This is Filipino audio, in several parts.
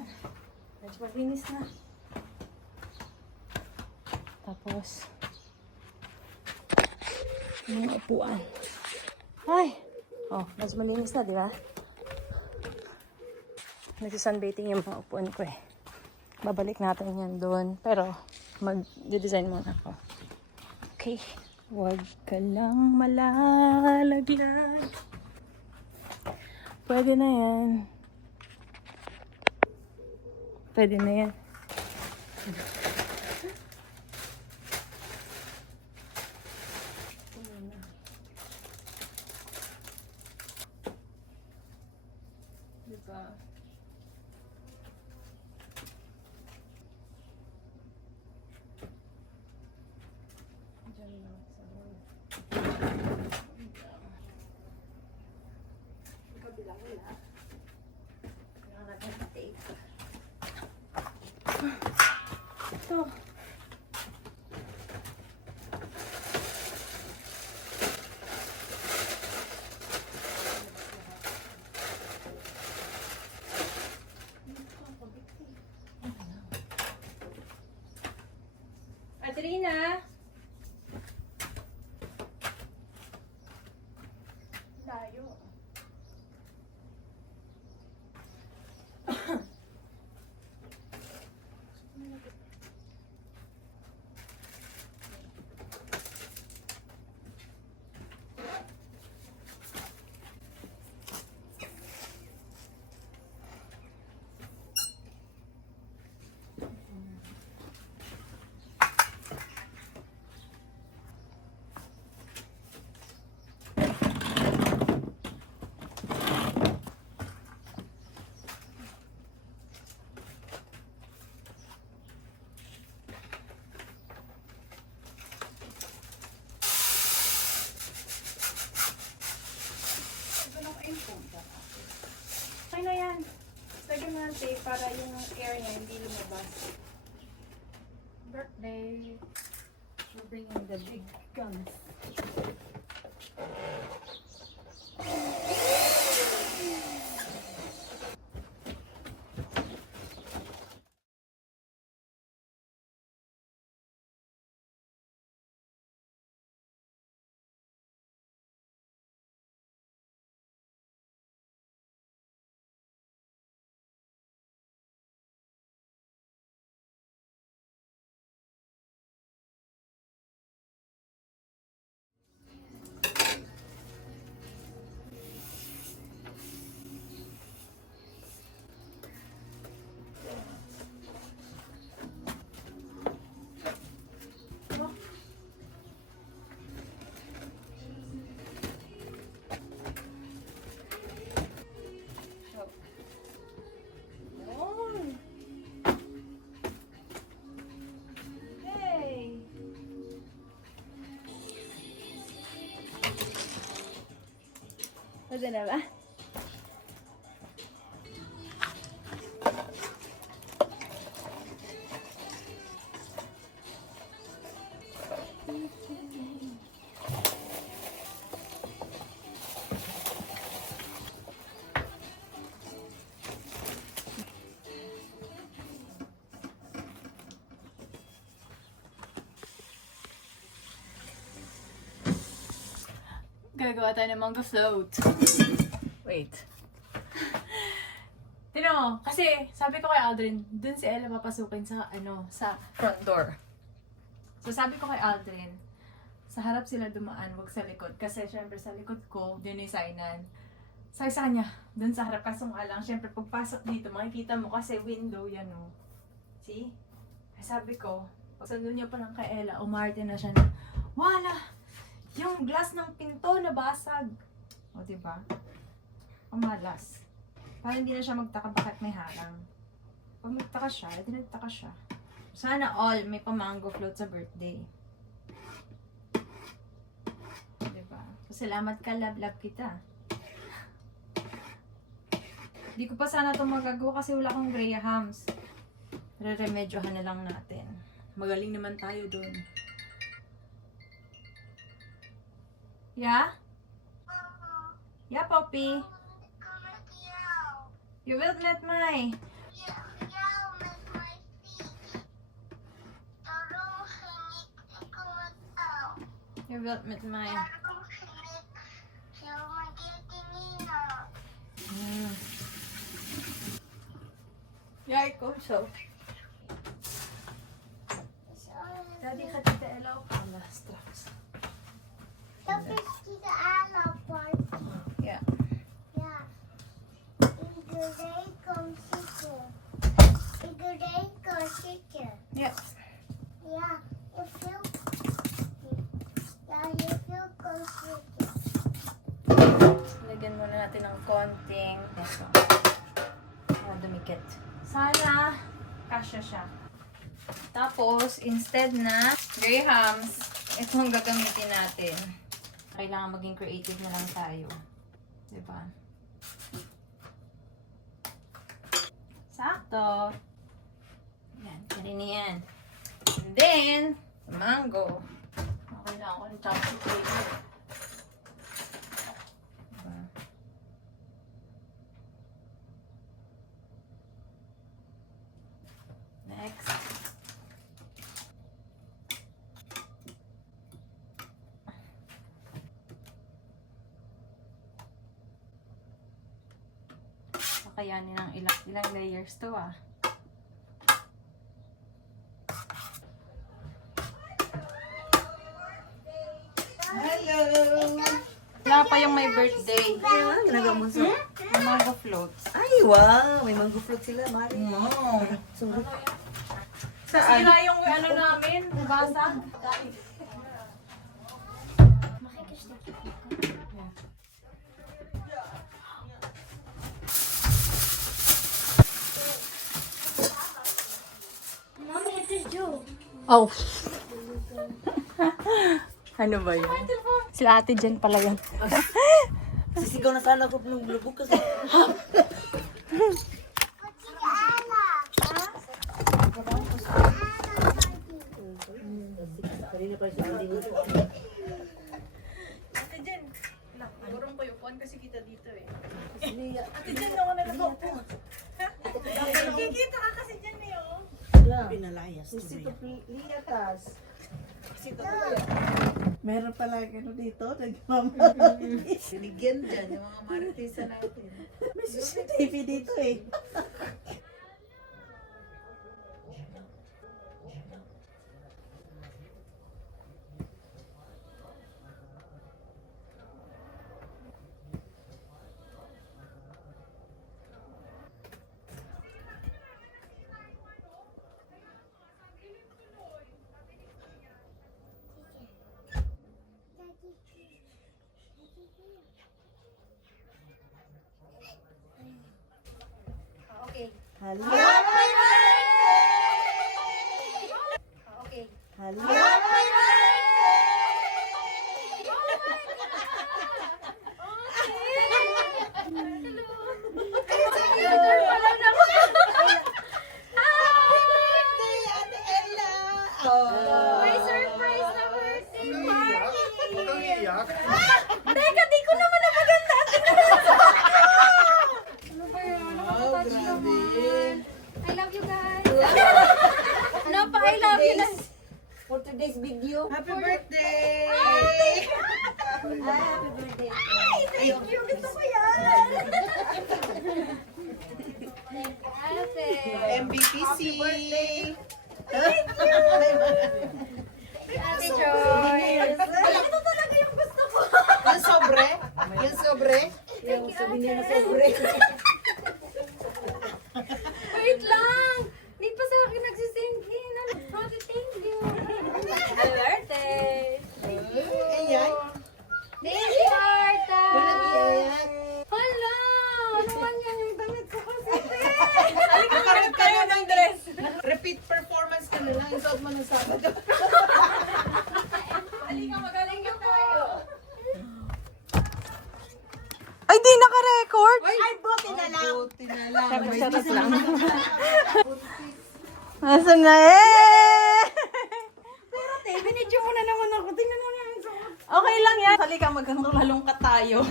Ayan. Medyo malinis na. Tapos, yung upuan. Ay! Oh, medyo malinis na, di ba? Nagsisunbathing yung mga upuan ko eh. Babalik natin yan doon. Pero, mag-design muna ako. Okay. Huwag ka lang malalaglag. Pwede na yan. Pwede na yan. Diba? Diyan lang sa kabila wala. Kailangan natin tape. Ito. Adrina! Layo. Okay na yan. Lagyan mo ng tape para yung air niya hindi lumabas. Birthday. We're bringing the big guns. Pwede na ba? Gagawa tayo ng mango float. Wait. Tignan mo, kasi sabi ko kay Aldrin, dun si Ella papasukin sa, sa front door. So sabi ko kay Aldrin, sa harap sila dumaan, wag sa likod. Kasi syempre sa likod ko, dun yung signan. Sabi sa kanya, dun sa harap, kasong alang, syempre pagpasok dito, makikita mo kasi window yan o. See? Sabi ko, pag sandun niya pa lang kay Ella, umarte na siya na, wala! Yung glass ng pinto nabasag. O, diba? Pamalas. Para hindi na siya magtaka bakit may harang. Pag magtaka siya, edi nagtaka siya. Sana all may pa-mango float sa birthday. Diba? So, salamat ka, love kita. Hindi ko pa sana itong magagawa kasi wala akong Grahams. Re-remedyohan na lang natin. Magaling naman tayo dun. Yeah? Yeah, Poppy? You will let my. You built with mine. Jag också. Daddy gaat niet de Ella ophalen straks. Dat is die Ella party. Ja. Ja. Iedereen kan zitten. Iedereen kan zitten. Ja. Ja, je veel. Ja, je veel kan zitten. Lagyan muna natin ng konting ito. Dumikit. Sana kasya siya. Tapos, instead na grahams, ito ang gagamitin natin. Kailangan maging creative na lang tayo. Diba? Sakto. Yan, kanina yan. And then, mango. Okay lang ako ng chocolate flavor. Diba? Next. Kakayanin ng ilang layers to ah. Hello! Wala pa yung my birthday. Ano ginagawa mo sa? Yung mango floats. Ay, wow! May mango fruit sila, Mari. Wow. Sarap. Saan? Sila yung ano namin, basag. Mama, het is Joe. Oh. Ano ba yun? Sila ate dyan pala yan. Sisigaw na sana ako ng bulubog kasi. Wat is die Ella? Kanina pa siya hindi nito. Ate dyan. Burong ko yung phone kasi kita dito eh. Liya. Ate dyan ako nalagok po. Kikita ka kasi dyan eh oh. Pinalayas. Sisito Liya tas. Meron pala ano dito, nagmamaritis. Binigyan dyan yung mga maritisa natin. May CCTV dito eh. Okay. Halo. Okay. Halo. May surprise na birthday party! Teka, di ko naman napaganda. Oh, grabe. I love you guys! No pa, I love you lang. For today's video. Happy birthday! Happy birthday. Thank you! Gusto ko yan! Ate! MBPC! Ate Joy! Ito talaga yung gusto ko. Yung sobre? Yung sobre? Yung sabi niya na sobre. Wait lang. Di pa sa akin nagsising in. Happy thank you. Happy birthday. Ayan. Thank you, Arta! Hala. Ano man yan yung damit ko kasi. Halika kayo ng dress. Repeat performance ka na lang. Isuot mo ng Sabado. Halika, magaling yung tayo. Ay, di naka-record. Ay, buti na lang. Buti na lang. Sarap lang. Nasaan na eh? Pero te, binidyo mo na naman ako. Tingnan mo naman sa Okay lang yan. Halika, magkakalungkat tayo.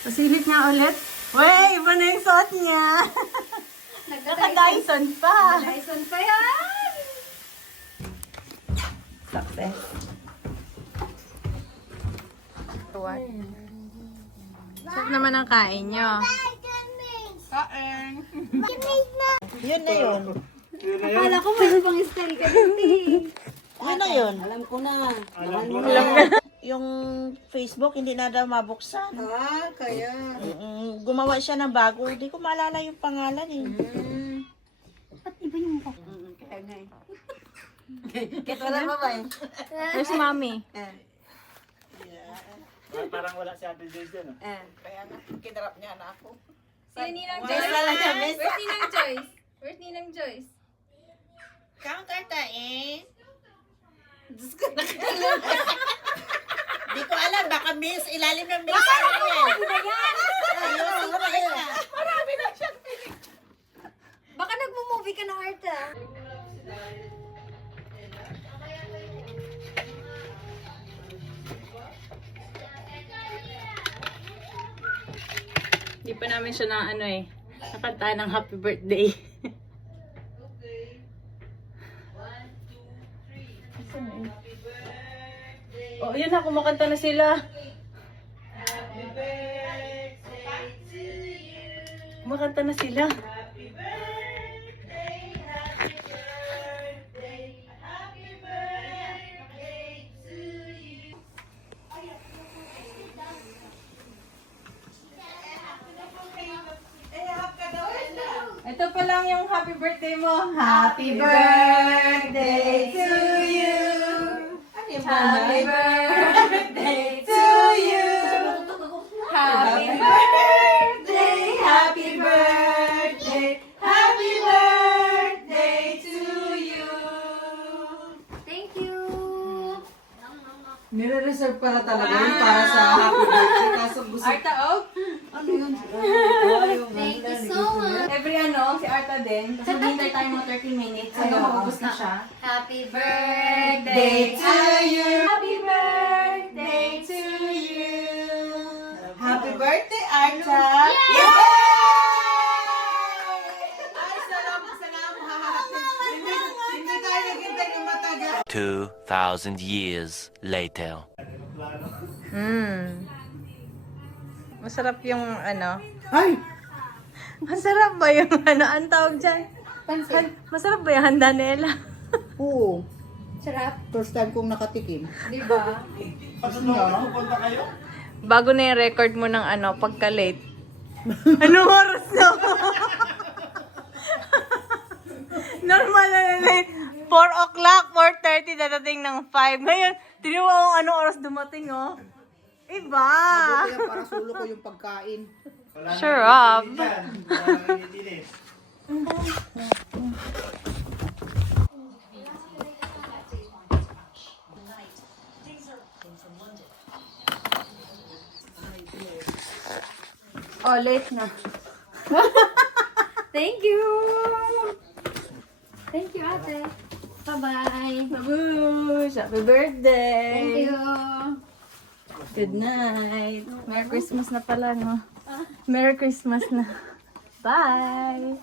Pasilip niya ulit. Wey, iba na yung suot niya. Naka-Dyson pa. Dyson pa yan. Success. what? Sarap naman ang kain nyo. Kain. Yun na yun. Akala ko mayroon pang style ka dito. Yun na yun. Alam ko na. Yung Facebook hindi na daw mabuksan. Kaya. Gumawa siya ng bago. Hindi ko maalala yung pangalan eh. Kaya nga eh. Kita na ba ba eh? Where's mommy? Parang wala si Ate Joyce dyan. Kaya nga, kinarap niya na ako. Sino Ninang Joyce? Besa lang siya, besa. Where's Ninang Joyce? Where's Ninang Joyce? Counter tain. Di ko alam, baka miss, ilalim ng miss. Ayun, ayun. Baka nagmo-movie ka na, Arta. Hindi pa namin siya na nakanta ng happy birthday. Oh, yun na, kumakanta na sila. Kumakanta na sila. Ito pa lang yung happy birthday mo. Happy birthday to you. Happy birthday to you. Happy birthday, happy birthday, happy birthday to you. Thank you. Nire-reserve para talaga yun para sa happy birthday. Kaso gusto. Arta, oh. Ano yun? Thank you so much. Every si Arta din. Kasi hintay tayo mga 30 minutes. So, maubos na siya. Happy birthday to you. Happy birthday to you. Happy birthday, Arta! Ay, salamat. Hindi tayo nagkita ng matagal. 2,000 years later. Masarap yung Ay! Masarap ba yung ang tawag dyan? Masarap ba yung handa nila? Oo. Sarap. First time kong nakatikim. Diba? Pupunta kayo? Bago na yung record mo ng pagka-late. Anong oras na? Normal na late. 4 o'clock, 4:30, dadating ng 5. Ngayon, tinuwa kung anong oras dumating, oh. Iba! Kaya para sulo ko yung pagkain. Wala Sure nang up. init dyan. Wala nang init. Oh, late na. Thank you. Thank you, ate. Bye-bye. Babush! Happy birthday! Thank you. Good night. Merry Christmas na pala, no? Merry Christmas na. Bye!